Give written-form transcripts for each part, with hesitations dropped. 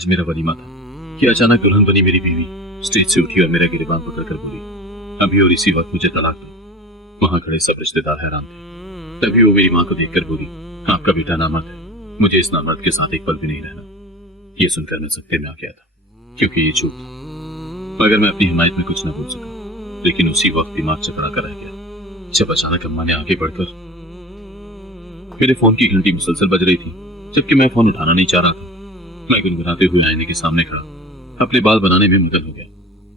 आज मेरा वलीमा था कि अचानक दुल्हन बनी मेरी बीवी स्टेज से उठी और मेरा गिरबान पकड़कर बोली, अभी और इसी वक्त मुझे तलाक दो। वहां खड़े सब रिश्तेदार हैरान थे। तभी वो मेरी माँ को देखकर बोली, आपका बेटा नामर्द है, मुझे इस नामर्द के साथ एक पल भी नहीं रहना। ये सुनकर मैं सख्ते में आ गया था, क्योंकि ये झूठ था। मगर मैं अपनी हिमायत में कुछ न बोल सका। लेकिन उसी वक्त दिमाग चकरा कर रह गया जब अचानक अम्मा ने आगे बढ़कर मेरे फोन की घंटी मुसलसल बज रही थी, जबकि मैं फोन उठाना नहीं चाह रहा था। मैं गुनगुनाते हुए आईने के सामने खड़ा अपने बाल बनाने में मगन हो गया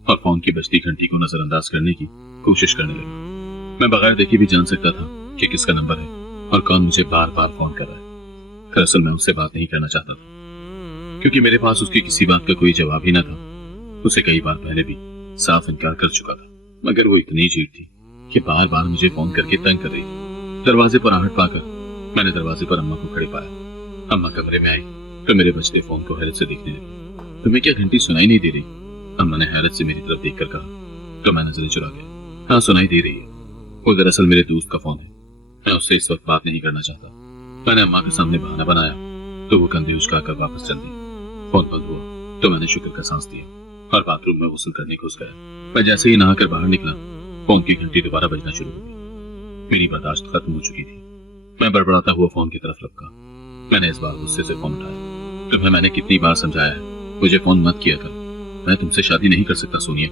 और फोन की बजती घंटी को नजरअंदाज करने की कोशिश करने लगा। मैं बगैर देखे भी जान सकता था कि किसका नंबर है और कौन मुझे बार बार फोन कर रहा है। दरअसल मैं उससे बात नहीं करना चाहता था, क्योंकि मेरे पास उसकी किसी बात का कोई जवाब ही न था। उसे कई बार पहले भी साफ इनकार कर चुका था, मगर वो इतनी जीत थी कि बार बार मुझे फोन करके तंग कर रही थी। दरवाजे पर आहट पाकर मैंने दरवाजे पर अम्मा को खड़े पाया। अम्मा कमरे में आई तो मेरे बजते फोन को हैरत से देखने लगी। तुम्हें क्या घंटी सुनाई नहीं दे रही? अम्मा ने हैरत से मेरी तरफ देखकर कहा। तो मैं नजरें चुरा गया। हाँ, सुनाई दे रही है। वो दरअसल मेरे दोस्त का फोन है। मैं उससे इस वक्त बात नहीं करना चाहता। मैंने अम्मा के सामने बहाना बनाया तो वो कंधे उचकाकर वापस चल दी। फोन बंद हुआ तो मैंने शुक्र का सांस दिया और बाथरूम में गुस्ल करने घुस गया। मैं जैसे ही नहाकर बाहर निकला, फोन की घंटी दोबारा बजना शुरू हो गई। मेरी बर्दाश्त खत्म हो चुकी थी। मैं बड़बड़ाता हुआ फोन की तरफ लपका। मैंने इस बार गुस्से से फोन उठाया। तुम्हें मैंने कितनी बार समझाया है, मुझे फोन मत किया कर। मैं तुमसे शादी नहीं कर सकता सोनिया।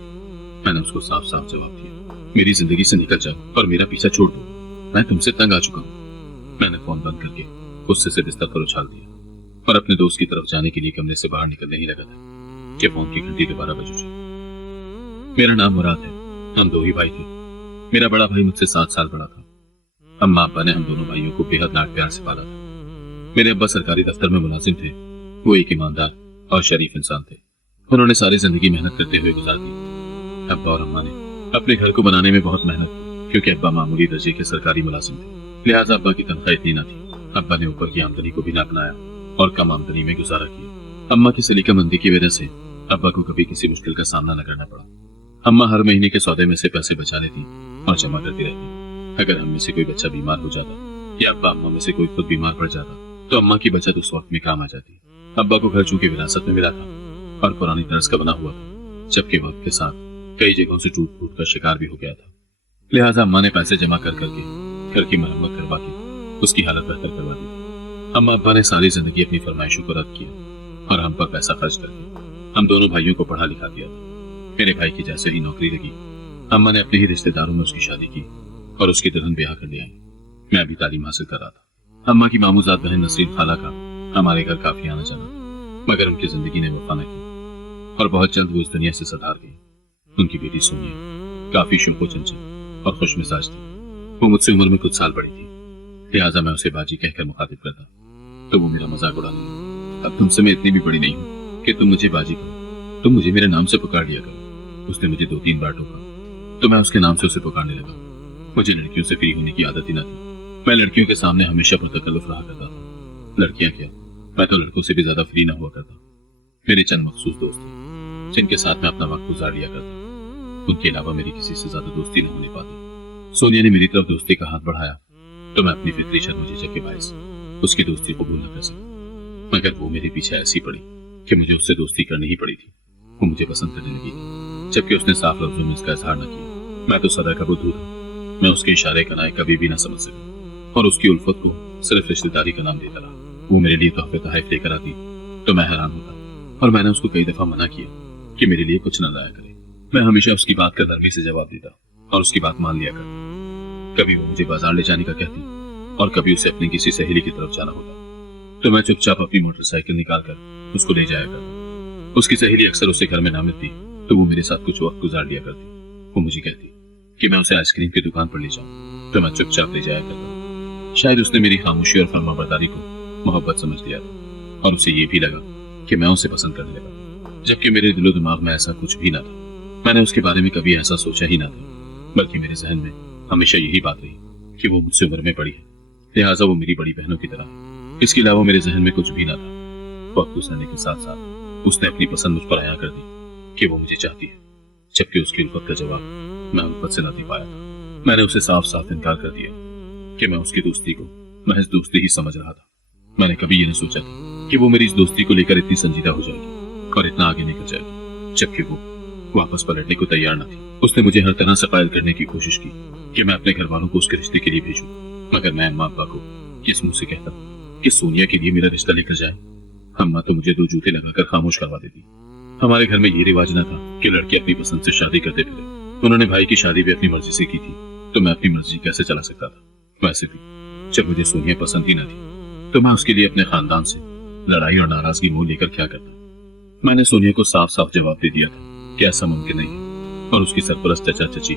मैंने उसको साफ साफ जवाब दिया। मेरी जिंदगी से निकल जाओ और मेरा पीछा छोड़ दो। मैं तुमसे तंग आ चुका हूँ। मैंने फोन बंद करके गुस्से से बिस्तर पर उछाल दिया और अपने दोस्त की तरफ जाने के लिए कमरे से बाहर निकलने ही लगा था कि फोन की घंटी दोबारा बज उठी। मेरा नाम मुराद है। हम दो ही भाई थे। मेरा बड़ा भाई मुझसे 7 साल बड़ा था। अम्मा अब्बा ने हम दोनों भाइयों को बेहद लाड प्यार से पाला था। मेरे अब्बा सरकारी दफ्तर में मुलाजिम थे। वो एक ईमानदार और शरीफ इंसान थे। उन्होंने सारी जिंदगी मेहनत करते हुए गुजार दी। अब्बा और अम्मा ने अपने घर को बनाने में बहुत मेहनत की, क्योंकि अब्बा मामूली दर्जे के सरकारी मुलाजिम थे। लिहाजा अब्बा की तनख्वाह इतनी न थी। अब्बा ने ऊपर की आमदनी को भी ना अपनाया और कम आमदनी में गुजारा किया। अम्मा की सलीकामंदी की वजह से अब्बा को कभी किसी मुश्किल का सामना न करना पड़ा। अम्मा हर महीने के सौदे में से पैसे बचा लेती और जमा करती रहती। अगर हम में से कोई बच्चा बीमार हो जाता या अब्बा अम्मा में से कोई खुद बीमार पड़ जाता तो अम्मा की बचत उस वक्त में काम आ जाती। अब्बा को घर चूंकि विरासत में मिला था और पुरानी तर्ज का बना हुआ था, जबकि वक्त के साथ कई जगहों से टूट फूट का शिकार भी हो गया था। लिहाजा अम्मा ने पैसे जमा कर करके घर की मरम्मत करवा के उसकी हालत बेहतर करवा दी। अम्मा अब्बा ने सारी जिंदगी अपनी फरमाइशों को रद्द किया और हम पर पैसा खर्च करके हम दोनों भाइयों को पढ़ा लिखा दिया था। मेरे भाई की जैसे ही नौकरी लगी, अम्मा ने अपने ही रिश्तेदारों में उसकी शादी की और उसकी दुल्हन ब्याह कर लिया। मैं भी तालीम हासिल कर रहा था। अम्मा की मामूजात बहन नसरीन खाला का हमारे घर काफी आना जाना, मगर उनकी जिंदगी ने वफा न की और बहुत जल्द वो इस दुनिया से सधार गई। उनकी बेटी सोनिया काफी शुल्को चंचल और खुश मिजाज थी। वो मुझसे उम्र में कुछ साल बड़ी थी। लिहाजा मैं उसे बाजी कहकर मुखातिब करता तो वो मेरा मजाक उड़ा लिया। अब तुमसे मैं इतनी भी बड़ी नहीं हूँ कि तुम मुझे बाजी करो। तुम मुझे मेरे नाम से पुकार लिया करो। उसने मुझे 2-3 बार टोका तो मैं उसके नाम से उसे पुकारने लगा। मुझे लड़कियों से फ्री होने की आदत ही न थी। मैं लड़कियों के सामने हमेशा पुरतकल्लुफ रहा करता था। लड़कियां क्या, मैं तो लड़कों से भी ज्यादा फ्री न हुआ करता। मेरे चंद मखसूस दोस्त थे जिनके साथ मैं अपना वक्त गुजार लिया करता। उनके अलावा मेरी किसी से ज्यादा दोस्ती न होने पाती। सोनिया ने मेरी तरफ दोस्ती का हाथ बढ़ाया तो मैं अपनी फितरी शर्म झिझक के बायस उसकी दोस्ती कबूल न कर सका। मगर वो मेरे पीछे ऐसी पड़ी कि मुझे उससे दोस्ती करनी ही पड़ी थी। वो मुझे पसंद करने लगी थी, जबकि उसने साफ लफ्जों में इसका इजहार न किया। मैं तो सदा का बुद्धू था। मैं उसके इशारे का नाय कभी भी ना समझ सका और उसकी उल्फत को सिर्फ रिश्तेदारी का नाम देता रहा। वो मेरे लिए तोहफे तोहफ लेकर आती तो मैं हैरान होता और मैंने उसको कई दफा मना किया कि मेरे लिए कुछ न लाया करे। मैं हमेशा उसकी बात का नरमी से जवाब देता और उसकी बात मान लिया करता। कभी वो मुझे बाजार ले जाने का कहती और कभी उसे अपनी किसी सहेली की तरफ जाना होता तो मैं चुपचाप अपनी मोटरसाइकिल निकालकर उसको ले जाया करता। उसकी सहेली अक्सर उसे घर में ना मिलती तो वो मेरे साथ कुछ वक्त गुजार लिया करती। वो मुझे कहती कि मैं उसे आइसक्रीम की दुकान पर ले जाऊं तो मैं चुपचाप ले जाया करता। शायद उसने मेरी खामोशी और फरमाबरदारी को मोहब्बत समझ लिया था और उसे ये भी लगा कि मैं उसे पसंद करने लगा, जबकि मेरे दिलो दिमाग में ऐसा कुछ भी ना था। मैंने उसके बारे में कभी ऐसा सोचा ही ना था, बल्कि मेरे जहन में हमेशा यही बात रही कि वो मुझसे उम्र में बड़ी है, लिहाजा वो मेरी बड़ी बहनों की तरह है। इसके अलावा मेरे जहन में कुछ भी ना था। वक्त गुजरने के साथ साथ उसने अपनी पसंद मुझ पर आया कर दी कि वो मुझे चाहती है, जबकि उसकी उल्फत का जवाब मैं उल्फत से ना दे पाया था। मैंने उसे साफ साफ इनकार कर दिया कि मैं उसकी दोस्ती को महज दोस्ती ही समझ रहा था। मैंने कभी ये नहीं सोचा था कि वो मेरी इस दोस्ती को लेकर इतनी संजीदा हो जाएगी। और इतना आगे निकल जाएगी, जबकि वो वापस पलटने को तैयार न थी। उसने मुझे हर तरह से कायल करने की कोशिश की कि मैं अपने घर वालों को उसके रिश्ते के लिए भेजूं, मगर मैं अम्मा अब्बा को किस मुंह से कहता कि सोनिया के लिए मेरा रिश्ता लेकर जाए। अम्मा तो मुझे 2 जूते लगाकर खामोश करवा देती। हमारे घर में ये रिवाज न था कि लड़के अपनी पसंद से शादी करते फिरे। उन्होंने भाई की शादी भी अपनी मर्जी से की थी, तो मैं अपनी मर्जी कैसे चला सकता था। वैसे भी जब मुझे सोनिया पसंद ही न थी तो मैं उसके लिए अपने खानदान से लड़ाई और नाराजगी मुंह लेकर क्या करता। मैंने सोनिया को साफ साफ जवाब दे दिया था कि ऐसा मुमकिन नहीं है, और उसकी सरपरस्त चचा चची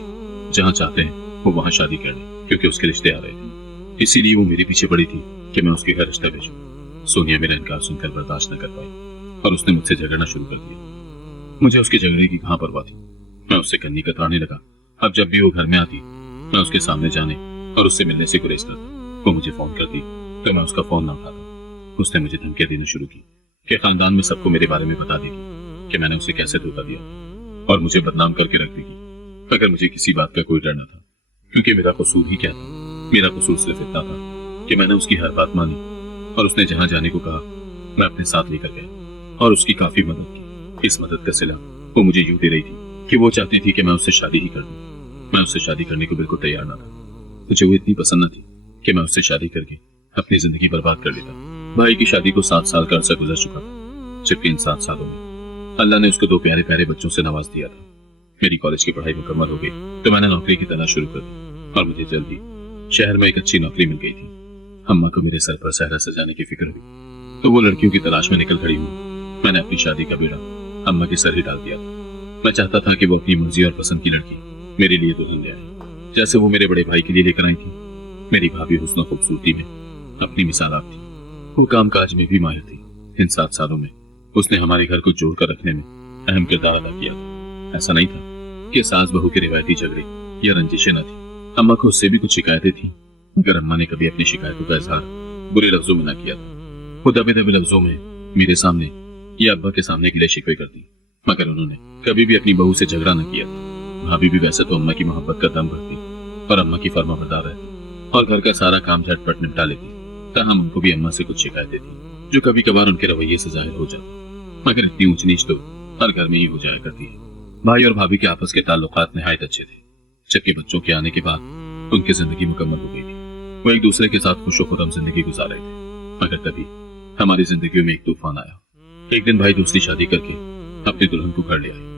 जहां चाहते हैं वो वहां शादी कर ले, क्योंकि उसके रिश्ते आ रहे थे। इसीलिए वो मेरे पीछे पड़ी थी कि मैं उसके घर रिश्ता भेजूं। सोनिया मेरा इनकार सुनकर बर्दाश्त न कर पाई और उसने मुझसे झगड़ना शुरू कर दिया। मुझे उसके झगड़े की कहां परवाह थी। मैं उससे कन्नी कतराने लगा। अब जब भी वो घर में आती मैं उसके सामने जाने और उससे मिलने से गुरेज करता। वो मुझे फोन करती तो मैं उसका फोन ना उठाता। उसने मुझे धमकियां देना शुरू की कि खानदान में सबको मेरे बारे में बता देगी कि मैंने उसे कैसे धोखा दिया और मुझे बदनाम करके रख देगी। मगर मुझे किसी बात का कोई डर न था, क्योंकि मेरा कसूर ही क्या था। मेरा कसूर सिर्फ इतना था कि मैंने उसकी हर बात मानी और उसने जहां जाने को कहा मैं अपने साथ लेकर गया और उसकी काफी मदद की। इस मदद का सिला वो मुझे यूं दे रही थी कि वो चाहती थी कि मैं उससे शादी ही कर दूं। मैं उससे शादी करने को बिल्कुल तैयार न था। मुझे वो इतनी पसंद न थी कि मैं उससे शादी करके अपनी जिंदगी बर्बाद कर लेता। भाई की शादी को 7 साल का अरसा गुजर चुका था, जबकि इन 7 सालों में अल्लाह ने उसको 2 प्यारे प्यारे बच्चों से नवाज दिया था। मेरी कॉलेज की पढ़ाई मुकम्मल हो गई तो मैंने नौकरी की तलाश शुरू कर दी और मुझे जल्दी शहर में एक अच्छी नौकरी मिल गई थी। अम्मा को मेरे सर पर सहरा सजाने की फिक्र हुई तो वो लड़कियों की तलाश में निकल खड़ी हुई। मैंने अपनी शादी का बेड़ा अम्मा के सर ही डाल दिया था। मैं चाहता था कि वो अपनी मर्जी और पसंद की लड़की मेरे लिए दुल्हन ले आए, जैसे वो मेरे बड़े भाई के लिए लेकर आई थी। मेरी भाभी हुस्न और खूबसूरती में अपनी मिसाल आप थी। वो काम काज में भी माहिर थी। इन 7 सालों में उसने हमारे घर को जोड़कर रखने में अहम किरदार अदा किया था। ऐसा नहीं था कि सास बहू के रिवायती झगड़े या रंजिशें न थी। अम्मा को उससे भी कुछ शिकायतें थी, मगर अम्मा ने कभी अपनी शिकायतों का इजहार बुरे लफ्जों में न किया था। वो दबे दबे लफ्जों में मेरे सामने या अब्बा के सामने गिले शिकवे करती, मगर उन्होंने कभी भी अपनी बहू से झगड़ा न किया था। भाभी भी वैसे तो अम्मा की मोहब्बत का दम भरती और अम्मा की फर्माबरदार रहती और घर का सारा काम झटपट निपटा लेती। ताहम उनको भी अम्मा से कुछ शिकायतें थी जो कभी कभार उनके रवैये से जाहिर हो जाती, मगर इतनी ऊंच नीच तो हर घर में ही हो जाया करती है। भाई और भाभी के आपस के ताल्लुकात निहायत अच्छे थे, जबकि बच्चों के आने के बाद उनकी जिंदगी मुकम्मल हो गई थी। वो एक दूसरे के साथ खुश खुरम जिंदगी गुजार रहे थे, मगर तभी हमारी जिंदगियों में एक तूफान आया। एक दिन भाई दूसरी शादी करके अपनी दुल्हन को घर ले आए।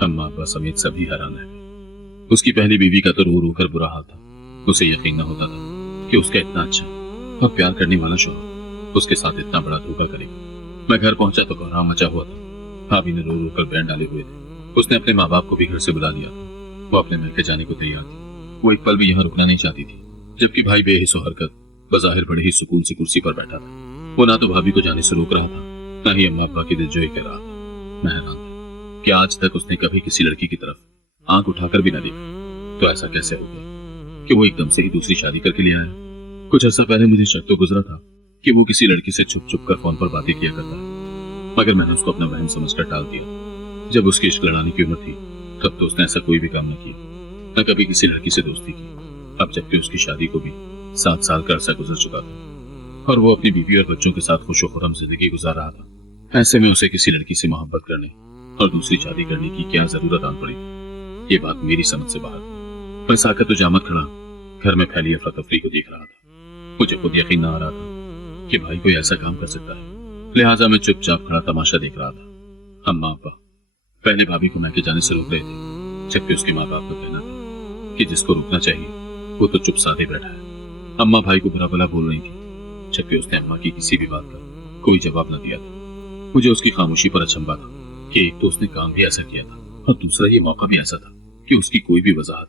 अम्मा अब्बा समेत सभी हैरान रह गए। उसकी पहली बीवी का तो रो रो कर बुरा हाल था। उसे यकीन न होता था कि उसका इतना अच्छा और प्यार करने वाला शौहर उसके साथ इतना बड़ा धोखा करेगा। मैं घर पहुंचा तो कोहराम मचा हुआ था। भाभी ने रो रो कर बैन डाले हुए थे। उसने अपने माँ बाप को भी घर से बुला लिया था। वो अपने मिलकर जाने को तैयार थी। वो एक पल भी यहाँ रुकना नहीं चाहती थी, जबकि भाई बेहिस्सो हरकत बजाहिर बड़े ही सुकून से कुर्सी पर बैठा था। वो ना तो भाभी को जाने से रोक रहा था, ना ही अम्मा अब्बा की दिलजोई कर रहा था। मैं हैरान था कि आज तक उसने कभी किसी लड़की की तरफ आंख उठाकर भी न देखा। तो ऐसा कैसे हो गया कि वो एकदम से ही दूसरी शादी करके ले आया। कुछ अर्सा पहले मुझे शक तो गुजरा था कि वो किसी लड़की से छुप छुप कर फोन पर बातें किया करता है, मगर मैंने उसको अपना बहन समझकर टाल दिया। जब उसकी इश्क लड़ाने की उम्र थी तब तो उसने ऐसा कोई भी काम न किया, न कभी किसी लड़की से दोस्ती की। अब जबकि उसकी शादी को भी 7 साल का अरसा गुजर चुका था और वो अपनी बीवी और बच्चों के साथ खुशो खुरम जिंदगी गुजार रहा था, ऐसे में उसे किसी लड़की से मोहब्बत करने और दूसरी शादी करने की क्या जरूरत आन पड़ी? ये बात मेरी समझ से बाहर थी। पर साकत जामत खड़ा घर में फैली अफरा तफरी को देख रहा था। मुझे खुद यकीन न आ रहा था कि भाई कोई ऐसा काम कर सकता है। लिहाजा मैं चुपचाप खड़ा तमाशा देख रहा था। अम्मा अब्बा पहले भाभी को मैके जाने से रोक रहे थे, जबकि उसके माँ बाप का कहना था कि जिसको रोकना चाहिए वो तो चुप साधे बैठा है। अम्मा भाई को बुरा भला बोल रही थी, जबकि उसने अम्मा की किसी भी बात का कोई जवाब न दिया था। मुझे उसकी खामोशी पर अचंभा था कि एक तो उसने काम भी ऐसा किया था और दूसरा ये मौका भी ऐसा था कि उसकी कोई भी वजाहत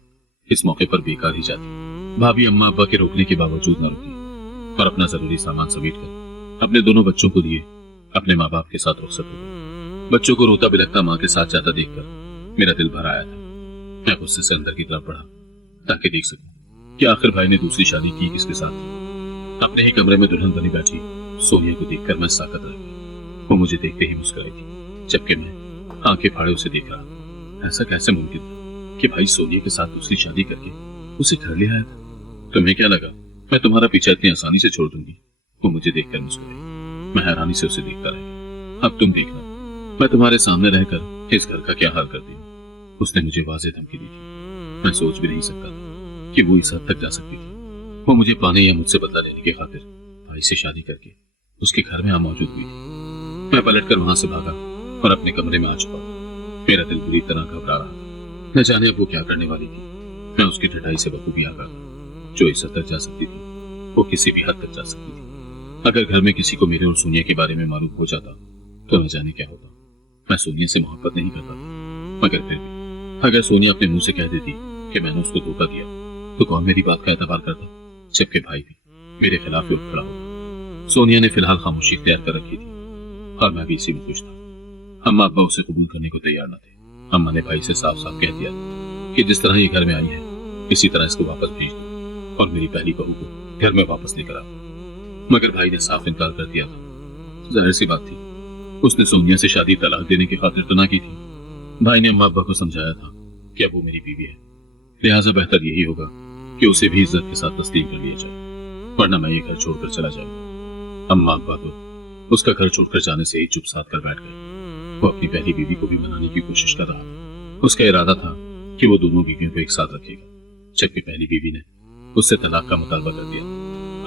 इस मौके पर बेकार ही जाती। भाभी अम्मा अब्बा के रोकने के बावजूद न रुकी और अपना जरूरी सामान समेट कर अपने दोनों बच्चों को लिए अपने माँ बाप के साथ रुखसत हो गई। बच्चों को रोता बिलखता माँ के साथ जाता देखकर मेरा दिल भर आया था। मैं गुस्से से अंदर की तरफ बढ़ा ताकि देख सकूं कि आखिर भाई ने दूसरी शादी की किसके साथ। अपने ही कमरे में दुल्हन बनी बैठी सोनिया को देखकर मैं साकत रह गया। वो मुझे देखते ही मुस्कुराई थी, जबकि मैं आंखें फाड़े उसे देख रहा था। ऐसा कैसे मुमकिन था कि भाई सोनिया के साथ दूसरी शादी करके उसे घर ले आया था? तुम्हें क्या लगा मैं तुम्हारा पीछा इतनी आसानी से छोड़ दूंगी? वो मुझे देखकर मुस्कुराई। मैं हैरानी से उसे देखता रह गया। अब तुम देखना, मैं तुम्हारे सामने रहकर इस घर का क्या हाल करती हूँ। उसने मुझे वाज़ेह धमकी दी थी। मैं सोच भी नहीं सकता था कि वो इस हद तक जा सकती थी। वो मुझे पाने या मुझसे बदला लेने की खातिर भाई से शादी करके उसके घर में मौजूद हुई थी। मैं पलटकर वहां से भागा और अपने कमरे में आ चुका। मेरा दिल बुरी तरह घबरा रहा था। न जाने अब वो क्या करने वाली थी। मैं उसकी ढटाई से बखूबी आगा था। जो इस हद तक जा सकती थी वो किसी भी हद तक जा सकती थी। अगर घर में किसी को मेरे और सोनिया के बारे में मालूम हो जाता तो न जाने क्या होता। मैं सोनिया से मोहब्बत नहीं करता था, मगर फिर भी अगर सोनिया अपने मुंह से कह देती कि मैंने उसको धोखा दिया तो कौन मेरी बात का एतबार करता, जबकि भाई भी मेरे खिलाफ ही उठ खड़ा होता। सोनिया ने फिलहाल खामोशी इख्तियार कर रखी थी और मैं भी इसी में खुश था। अम्मा अब्बा उसे कबूल करने को तैयार न थे। अम्मा ने भाई से साफ साफ कह दिया कि जिस तरह ये घर में आई है इसी तरह इसको वापस भेज दो और मेरी पहली बहू को घर में वापस लेकर आओ। मगर भाई ने साफ इनकार कर दिया था। जाहिर सी बात थी, उसने सोनिया से शादी तलाक देने की खातिर तो ना की थी। भाई ने अम्मा अब्बा को समझाया था कि अब वो मेरी बीवी है, लिहाजा बेहतर यही होगा कि उसे भी इज्जत के साथ तस्लीम कर लिया जाए, वरना मैं ये घर छोड़कर चला जाऊंगा। अम्मा अब्बा तो उसका घर छोड़कर जाने से ही चुप साध कर बैठ गए। वो अपनी पहली बीवी को भी मनाने की कोशिश कर रहा था। उसका इरादा था कि वो दोनों बीवियों को एक साथ रखेगा, जबकि पहली बीवी ने उससे तलाक का मुतालबा कर दिया।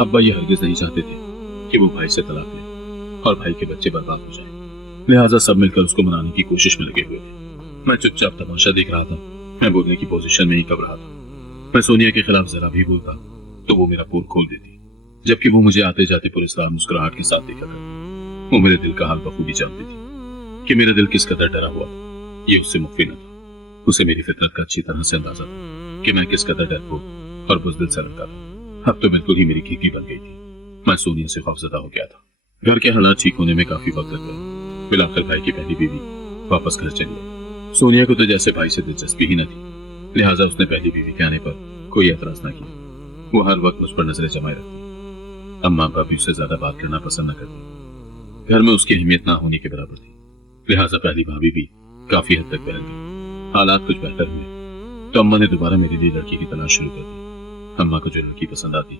अब्बा ये हरगिज नहीं चाहते थे कि वो भाई से तलाक ले और भाई के बच्चे बर्बाद हो जाए, लिहाजा सब मिलकर उसको मनाने की कोशिश में लगे हुए थे। मैं चुपचाप तमाशा देख रहा था। मैं बोलने की पोजीशन में ही कब रहा था। मैं सोनिया के खिलाफ जरा भी बोलता तो वो मेरा पोल खोल देती, जबकि वो मुझे आते जाते पुरस्कार मुस्कुराहट के साथ देखा करती। वो मेरे दिल का हाल बखूबी जानती थी कि मेरा दिल किस कदर डरा हुआ था। ये उससे मुख्फी न था। उसे मेरी फितरत का अच्छी तरह से अंदाजा था कि मैं किस कदर डरपोक और बुज़दिल से रखता था। अब तो बिल्कुल ही मेरी खीखी बन गई थी। मैं सोनिया से खौफजदा हो गया था। घर के हालात ठीक होने में काफी वक्त लग गया। फिलहाल भाई की पहली बीवी वापस घर चली गई। सोनिया को तो जैसे भाई से दिलचस्पी ही न थी, लिहाजा उसने पहली बीवी के आने पर कोई एतराज न किया। वो हर वक्त मुझ पर नजरें जमाए रखती। अम्मा अब्बा भी उससे ज्यादा बात करना पसंद न करती। घर में उसकी अहमियत ना होने के बराबर थी, लिहाजा पहली भाभी भी काफी हद तक बहल गई। हालात कुछ बेहतर हुए तो अम्मा ने दोबारा मेरे लिए लड़की की तलाश शुरू कर दी। अम्मा को जो लड़की पसंद आती,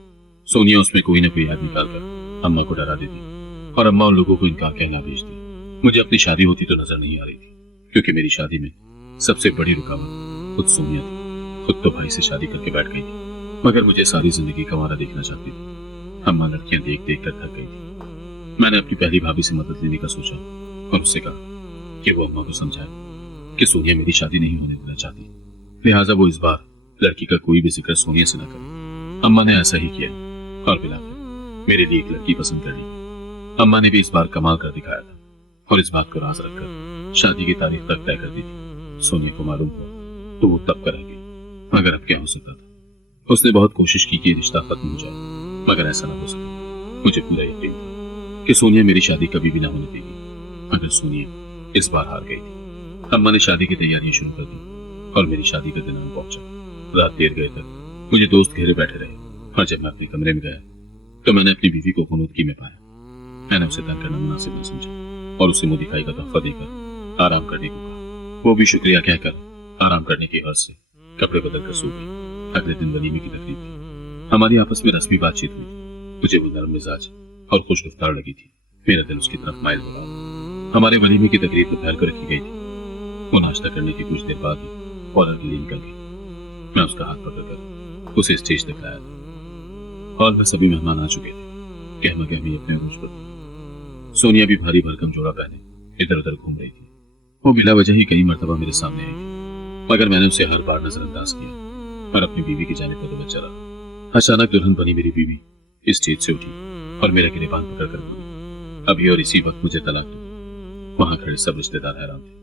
सोनिया उसमें कोई ना कोई याद निकालकर अम्मा को डरा देती और अम्मा उन लोगों को इनकार कहला भेजती। मुझे अपनी शादी होती तो नजर नहीं आ रही थी, क्योंकि मेरी शादी में सबसे बड़ी रुकावट खुद सोनिया थी। खुद तो भाई से शादी करके बैठ गई थी, मगर मुझे सारी जिंदगी कंवारा देखना चाहती थी। अम्मा लड़कियां देख देख कर थक गई थी। मैंने अपनी पहली भाभी से मदद लेने का सोचा और उससे कहा कि वो अम्मा को समझाए कि सोनिया मेरी शादी नहीं होने देना चाहती, लिहाजा वो इस बार लड़की का कोई भी जिक्र सोनिया से न करे। अम्मा ने ऐसा ही किया और बिलाकर मेरे लिए एक लड़की पसंद कर ली। अम्मा ने भी इस बार कमाल कर दिखाया था और इस बात को राज रखकर शादी की तारीख तक तय कर दी थी। सोनिया को मालूम हुआ तो वो तब कर गई, मगर अब क्या हो सकता था। उसने बहुत कोशिश की कि रिश्ता खत्म हो जाए, मगर ऐसा ना हो सका। मुझे पूरा यकीन था कि सोनिया मेरी शादी कभी भी ना होने देगी, मगर सोनिया इस बार हार गई थी। अम्मा ने शादी की तैयारियां शुरू कर दी और मेरी शादी का दिन पहुंचा। रात देर गए तक मुझे दोस्त घेरे बैठे रहे और जब मैं अपने कमरे में गया तो मैंने अपनी बीवी को खुनूदगी में पाया। मैंने उसे तंग करना मुनासिब न समझा और उसे मुंह दिखाई का तोहफा देकर आराम करने को कहा। वो भी शुक्रिया कहकर आराम करने की हर्ष से कपड़े बदल कर सो गई। अगले दिन वलीमे की तकरीब थी। हमारी आपस में रस्मी बातचीत हुई। मुझे वो नरम मिजाज और खुशगुफ्तार लगी थी। मेरा दिल उसकी तरफ माइल हो रहा। हमारे वलीमे की तकरीब दोपहर को रखी गई थी। वो नाश्ता करने की कुछ देर बाद ही कॉलर के लिए निकल गई। मैं उसका हाथ पकड़कर उसे स्टेज तक लाया था। हॉल में सभी मेहमान आ चुके थे। गहमा गहमी अपने अरूज पर थी। सोनिया भी भारी भरकम जोड़ा पहने इधर उधर घूम रही थी। वो बिला वजह ही कई मरतबा मेरे सामने आई थी, मगर मैंने उसे हर बार नजरअंदाज किया और अपनी बीवी की जानिब तवज्जो रहा। अचानक दुल्हन बनी मेरी बीवी इस स्टेज से उठी और मेरा गिरेबान पकड़कर बोली, अभी और इसी वक्त मुझे तलाक दो। वहां खड़े सब रिश्तेदार हैरान थे।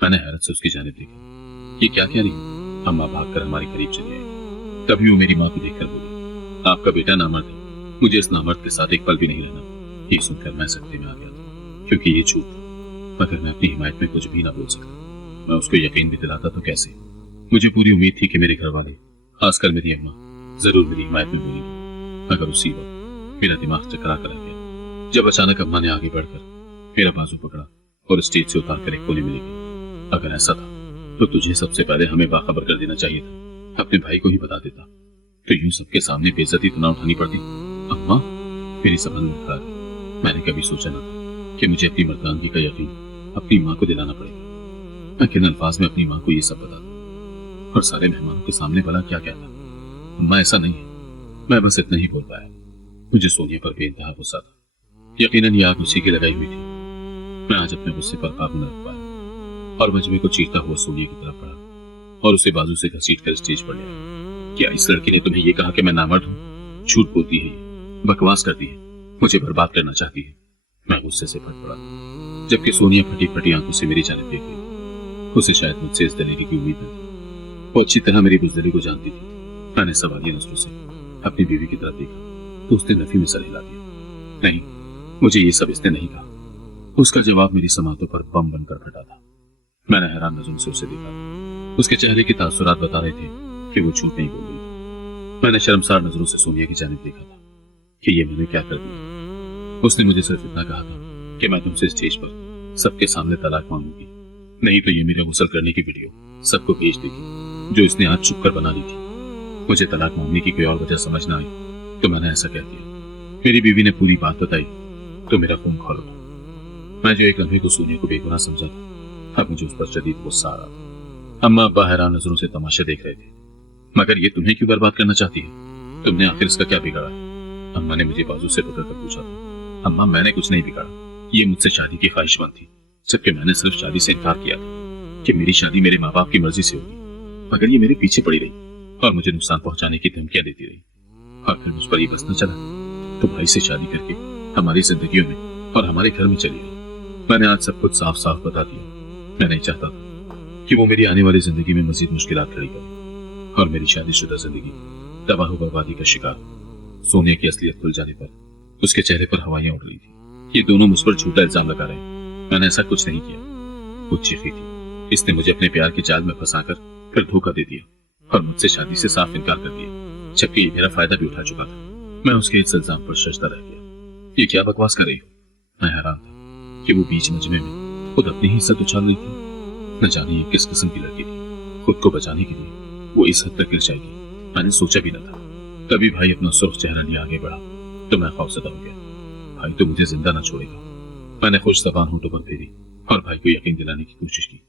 मैंने हैरत से उसकी जानिब देखा। ये क्या कह रही है? अम्मा भागकर हमारे करीब चली आई। तभी वो मेरी माँ को देखकर बोली, आपका बेटा नामर्द है, मुझे इस नामर्द के साथ एक पल भी नहीं रहना। ये सुनकर मैं सख्ती में आ गया था, क्योंकि ये झूठ था, मगर मैं अपनी हिमायत में कुछ भी ना बोल सका। मैं उसको यकीन भी दिलाता तो कैसे। मुझे पूरी उम्मीद थी कि मेरे घर वाले, खासकर मेरी अम्मा, जरूर मेरी हिमायत में बोलेंगी, मगर उसी वक्त मेरा दिमाग चकरा कर रह गया जब अचानक अम्मा ने आगे बढ़कर मेरा बाजू पकड़ा और स्टेज से उतार कर एक कोने में ले गई। अगर ऐसा था तो तुझे सबसे पहले हमें बाखबर कर देना चाहिए था, अपने भाई को ही बता देता, तो यूं सबके सामने बेइज्जती तो ना उठानी पड़ती। अम्मा, मेरी समझ में खा गई। मैंने कभी सोचा न था कि मुझे अपनी मर्दानगी का यकीन अपनी माँ को दिलाना पड़ेगा। मैं किन अल्फाज में अपनी माँ को ये सब बता दूं और सारे मेहमानों के सामने भला क्या कहता। अम्मा ऐसा नहीं है, मैं बस इतना ही बोल पाया। मुझे सोनिया पर बेइंतहा गुस्सा था। यकीनन ये आग उसी की लगाई हुई थी। मैं आज अपने गुस्से पर काबू न रख पाया और मजबे को चीरता हुआ सोनिया की तरफ बढ़ा और उसे बाजू से घसीट कर स्टेज पर ले आया। क्या इस लड़की ने तुम्हें ये कहा कि मैं नामर्द हूँ? झूठ बोलती है, बकवास करती है, मुझे बर्बाद करना चाहती है। मैं गुस्से से फट पड़ा, जबकि सोनिया फटी फटी आंखों से मेरी जानिब देख रही। उसे शायद मुझसे इस दलेरी की उम्मीद न थी। वो अच्छी तरह मेरी बुज़दिली को जानती थी। मैंने सवालिया नजरों से अपनी बीवी की तरफ देखा तो उसने नफी में सर हिला दिया। नहीं, मुझे ये सब इसने नहीं कहा। उसका जवाब मेरी समातों पर बम बनकर फटा था। मैंने हैरान नजरों से उसे देखा। उसके चेहरे के तासुरात बता रहे थे कि वो झूठ नहीं बोल रही थी। मैंने शर्मसार नजरों से सोनिया की जानिब देखा था कि ये मैंने क्या कर दिया। उसने मुझे सिर्फ इतना कहा था कि मैं तुमसे स्टेज पर सबके सामने तलाक मांगूंगी, नहीं तो ये मेरा गुस्ल करने की वीडियो सबको भेज देगी जो इसने आज छुप कर बना ली थी। मुझे तलाक मांगने की कोई और वजह समझ ना आई तो मैंने ऐसा कह दिया। मेरी बीवी ने पूरी बात बताई तो मेरा खून खौल उठा। मैं जो एक लम्हे को सोनिया को बेगुनाह समझा था, अब मुझे उस पर शदीद गुस्सा आ रहा था। अम्मा अब्बा हैरान नजरों से तमाशा देख रहे थे। मगर ये तुम्हें क्यों बर्बाद करना चाहती है? तुमने आखिर इसका क्या बिगाड़ा? अम्मा ने मुझे बाजू से पकड़कर पूछा था। अम्मा, मैंने कुछ नहीं बिगाड़ा। ये मुझसे शादी की ख्वाहिशमंद थी, जबकि मैंने सिर्फ शादी से इनकार किया था कि मेरी शादी मेरे माँ बाप की मर्जी से होगी। मगर ये मेरे पीछे पड़ी रही और मुझे नुकसान पहुंचाने की धमकियां देती रही। और फिर मुझ पर ये बस न चला तो भाई से शादी करके हमारी जिंदगियों में और हमारे घर में चली गई। मैंने आज सब कुछ साफ साफ बता दिया। मैं नहीं चाहता था कि वो मेरी आने वाली जिंदगी में मजीद मुश्किलात खड़ी करे और मेरी शादीशुदा जिंदगी तबाह बर्बादी का शिकार। सोनिया की असलियत खुल जाने पर उसके चेहरे पर हवाइयां उड़ रही थी। ये दोनों मुझ पर झूठा इल्जाम लगा रहे हैं। मैंने ऐसा कुछ नहीं किया। वो चीखी थी। इसने मुझे अपने प्यार के जाल में फंसाकर फिर धोखा दे दिया और मुझसे शादी से साफ इनकार कर दिया, जबकि ये मेरा फायदा भी उठा चुका था। मैं उसके इस इल्जाम पर शर्मदा रह गया। ये क्या बकवास कर रही हो? मैं हैरान था कि वो बीच मजमे में खुद अपनी ही इज्जत उछाल रही थी। न जाने ये किस किस्म की लड़की थी। खुद को बचाने के लिए वो इस हद तक गिर जाएगी, मैंने सोचा भी न था। तभी भाई अपना सुर्ख चेहरा लिए आगे बढ़ा तो मैं खौफजदा हो गया। भाई तो मुझे जिंदा न छोड़ेगा। मैंने खुश जबान होठों पर फेरी और भाई को यकीन दिलाने की कोशिश की।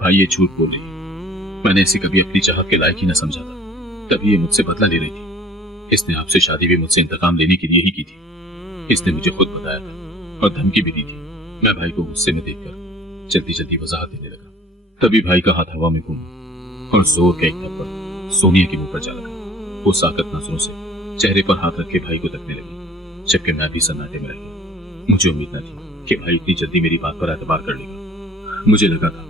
भाई ये झूठ बोल रही है। मैंने इसे कभी अपनी चाहत के लायक ही न समझा था। तभी ये मुझसे बदला ले रही थी। इसने आपसे शादी भी मुझसे इंतकाम लेने के लिए ही की थी। इसने मुझे खुद बताया था और धमकी भी दी थी। मैं भाई को गुस्से में देखकर जल्दी जल्दी वजाहत देने लगा। तभी भाई का हाथ हवा में घूमा और जोर का एक थप्पड़ सोनिया के मुंह पर जा लगा। वो साकत नजरों से चेहरे पर हाथ रख के भाई को तकने लगी, जबकि मैं भी सन्नाटे में रह गया। मुझे उम्मीद न थी कि भाई इतनी जल्दी मेरी बात पर एतबार कर लेगा। मुझे लगा था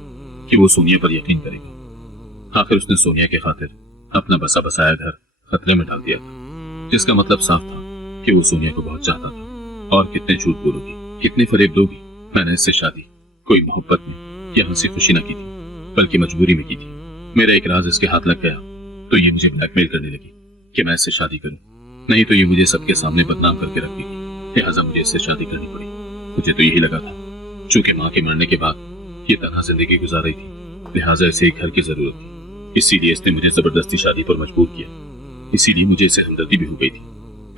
कि वो सोनिया पर यकीन करेगा। आखिर उसने सोनिया के खातिर अपना बसा बसाया घर खतरे में डाल दिया था, जिसका मतलब साफ था कि वो सोनिया को बहुत चाहता था। और कितने झूठ बोलोगी, कितने फरेब दोगी? मैंने इससे शादी कोई मोहब्बत में या हंसी खुशी न की थी, बल्कि मजबूरी में की थी। मेरा एक राज इसके हाथ लग गया तो ये मुझे ब्लैकमेल करने लगी कि मैं इससे शादी करूं, नहीं तो ये मुझे सबके सामने बदनाम करके रख देगी। लिहाजा मुझे इससे शादी करनी पड़ी। मुझे तो यही लगा था, चूंकि माँ के मरने के बाद ये तन्हा जिंदगी गुजार रही थी, लिहाजा इसे एक घर की जरूरत थी। इसीलिए इसने मुझे जबरदस्ती शादी पर मजबूर किया। इसीलिए मुझे इससे हमदर्दी भी हो गई थी,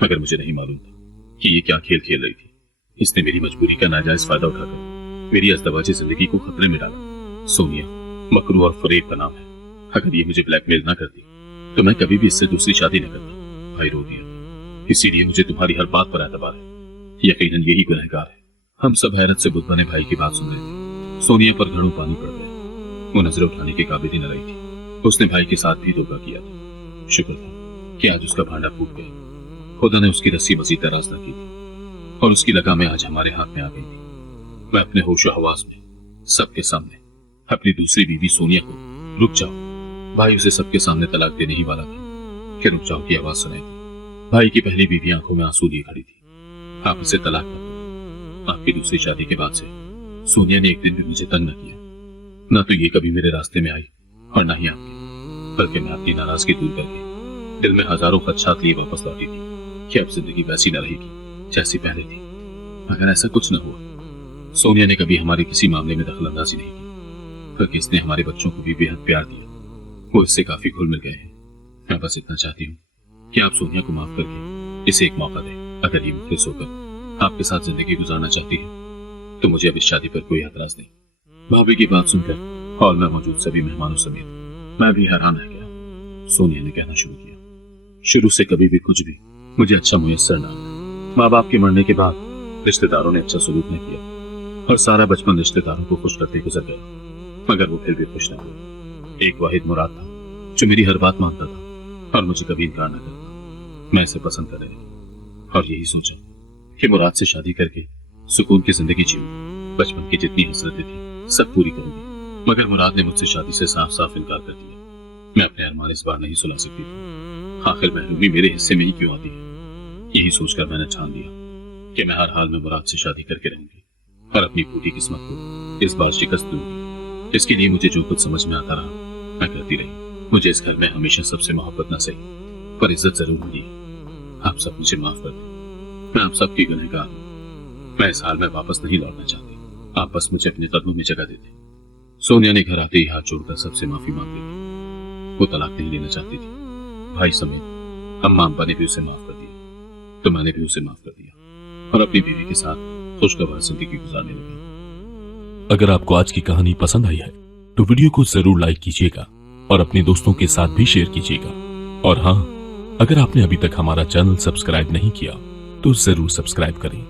मगर मुझे नहीं मालूम था कि ये क्या खेल खेल रही थी। इसने मेरी मजबूरी का नाजायज फायदा उठाकर मेरी अज़दवाजी जिंदगी को खतरे में डाला। सोनिया मकरू और फरेब का नाम है। अगर ये मुझे ब्लैकमेल ना करती तो मैं कभी भी इससे दूसरी शादी न करता। भाई रो दिया। इसीलिए मुझे तुम्हारी हर बात पर एतबार है। यकीनन यही गुनहगार है। हम सब हैरत से बुत बने भाई की बात सुन रहे थे। सोनिया पर घड़ों पानी पड़ गए। वो नजर उठाने के काबिल ही न रही थी। उसने भाई के साथ भी धोखा किया था। शुक्र था कि आज उसका भांडा फूट गया। खुदा ने उसकी रस्सी मजीद दराज न की थी और उसकी लगामें आज हमारे हाथ में आ गई थी। मैं अपने होशो हवास में सबके सामने अपनी दूसरी बीवी सोनिया को रुक जाओ, भाई उसे सबके सामने तलाक देने ही वाला था कि रुक जाओ की आवाज सुनाई थी। भाई की पहली बीवी आंखों में आंसू लिए खड़ी थी। आप उसे तलाक न करो। आपकी दूसरी शादी के बाद से सोनिया ने एक दिन भी मुझे तंग न किया। न तो ये कभी मेरे रास्ते में आई और न ही आपके, बल्कि मैं अपनी नाराजगी दूर करके दिल में हजारों खदशात लिए वापस लौटी थी कि अब जिंदगी वैसी न रहेगी जैसी पहले थी। मगर ऐसा कुछ न हुआ। सोनिया ने कभी हमारे किसी मामले में दखल अंदाजी नहीं की, बल्कि इसने हमारे बच्चों को भी बेहद प्यार दिया। वो इससे काफी घुल मिल गए हैं। मैं बस इतना चाहती हूँ कि आप सोनिया को माफ करके इसे एक मौका दें। अगर ये मुखलिस होकर आपके साथ जिंदगी गुजारना चाहती है तो मुझे अब इस शादी पर कोई एतराज नहीं। भाभी की बात सुनकर हॉल में मौजूद सभी मेहमानों समेत मैं भी हैरान रह गया। सोनिया ने कहना शुरू किया, शुरू से कभी भी कुछ भी मुझे अच्छा मुयस्सर न आया। माँ बाप के मरने के बाद रिश्तेदारों ने अच्छा सलूक न किया और सारा बचपन रिश्तेदारों को खुश करते गुजर गया, मगर वो फिर भी खुश न हुए। एक वाहिद मुराद था जो मेरी हर बात मानता था और मुझे कभी इनकार न करता। मैं इसे पसंद कर रही और यही सोचा कि मुराद से शादी करके सुकून की जिंदगी जीऊं। बचपन की जितनी हसरतें थी सब पूरी करूंगी, मगर मुराद ने मुझसे शादी से साफ साफ इनकार कर दिया। मैं अपने अरमान इस बार नहीं सुना सकती थी। आखिर महरूमी मेरे हिस्से में ही क्यों आती है? यही सोचकर मैंने ठान लिया कि मैं हर हाल में मुराद से शादी करके रहूंगी और अपनी फूटी किस्मत को इस बार शिकस्त दूंगी। इसके लिए मुझे जो कुछ समझ में आता रहा मैं करती रही। मुझे इस घर में हमेशा सबसे मोहब्बत न सही पर इज्जत जरूर मिली। आप सब मुझे माफ कर दें, मैं आप सबकी गुनहगार हूं। मैं इस हाल में वापस नहीं लौटना चाहती, आप बस मुझे अपने कदमों में जगह देते। सोनिया ने घर आते ही हाथ जोड़कर सबसे माफी मांग ली। वो तलाक नहीं लेना चाहती थी। भाई समेत अम्मा अब्बा ने भी उसे माफ कर दिया, तो मैंने भी उसे माफ कर दिया और अपनी बीवी के साथ खुशगवार जिंदगी गुजारने लगा। अगर आपको आज की कहानी पसंद आई है तो वीडियो को जरूर लाइक कीजिएगा और अपने दोस्तों के साथ भी शेयर कीजिएगा। और हाँ, अगर आपने अभी तक हमारा चैनल सब्सक्राइब नहीं किया तो जरूर सब्सक्राइब करें।